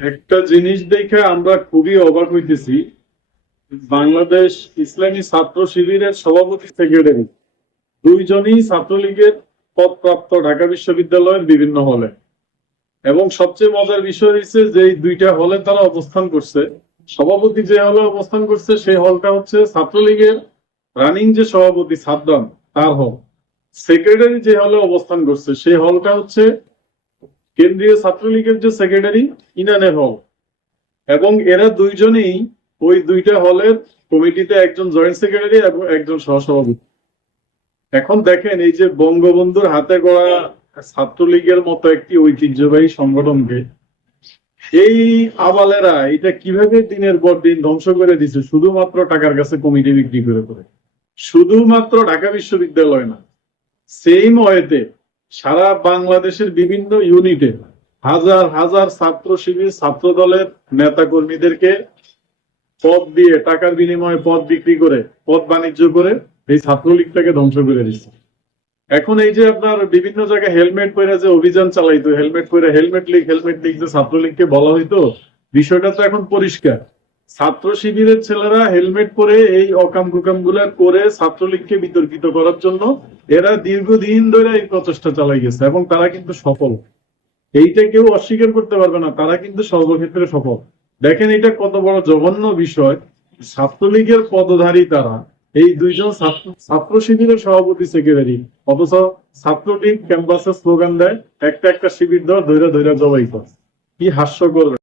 একটা জিনিস দেখে আমরা খুবই অবাক হইতেছি। বাংলাদেশ ইসলামী ছাত্র শিবিরের সভাপতি সেক্রেটারি দুইজনই ছাত্রলীগের পদপ্রাপ্ত ঢাকা বিশ্ববিদ্যালয়ের বিভিন্ন হলে। এবং সবচেয়ে মজার বিষয় হচ্ছে যে এই দুইটা হলে তারা অবস্থান করছে। সভাপতি যে হলে অবস্থান করছে সেই হলটা হচ্ছে ছাত্রলীগের রানিং যে সভাপতি সাদ্দাম তার হল। সেক্রেটারি যে হলে অবস্থান করছে সেই হলটা হচ্ছে কেন্দ্রীয় ছাত্রলীগের যে সেক্রেটারি ইনানের হল। এবং এরা দুইজনেই ওই দুইটা হলের কমিটিতে একজন জয়েন্ট সেক্রেটারি এবং একজন সহসভাপতি। এখন দেখেন এই যে বঙ্গবন্ধুর হাতে গড়া ছাত্রলীগের মতো একটি ঐতিহ্যবাহী সংগঠনকে এই আবালেরা এটা কিভাবে দিনের পর দিন ধ্বংস করে দিচ্ছে শুধুমাত্র টাকার কাছে কমিটি বিক্রি করে করে। শুধুমাত্র ঢাকা বিশ্ববিদ্যালয় না, সেম ওয়েতে সারা বাংলাদেশের বিভিন্ন ইউনিটে হাজার হাজার ছাত্র শিবির ছাত্র দলের নেতা কর্মীদেরকে পদ দিয়ে টাকার বিনিময়ে পদ বিক্রি করে পদ বাণিজ্য করে এই ছাত্রলীগটাকে ধ্বংস করে দিচ্ছে। এখন এই যে আপনার বিভিন্ন জায়গায় হেলমেট পরে যে অভিযান চালাইতো, হেলমেট পরে হেলমেট লিগ যে ছাত্রলীগকে বলা হইতো, বিষয়টা তো এখন পরিষ্কার। ছাত্র শিবিরের ছেলেরা হেলমেট পরে এই অকাম কুকাম গুলা করে ছাত্রলীগকে বিতর্কিত করার জন্য এরা দীর্ঘদিন ধরে এই প্রচেষ্টা চালাই গেছে এবং তারা কিন্তু সফল। এইটা কেউ অস্বীকার করতে পারবে না, তারা কিন্তু সর্বক্ষেত্রে সফল। দেখেন এটা কত বড় জঘন্য বিষয়। ছাত্রলীগের পদধারী তারা, এই দুইজন ছাত্র শিবিরের সভাপতি সেক্রেটারি, অথচ ছাত্রলীগ ক্যাম্পাসে স্লোগান দেয় একটা একটা শিবির ধর ধৈরা ধৈরা জবাই কর। কি হাস্যকর।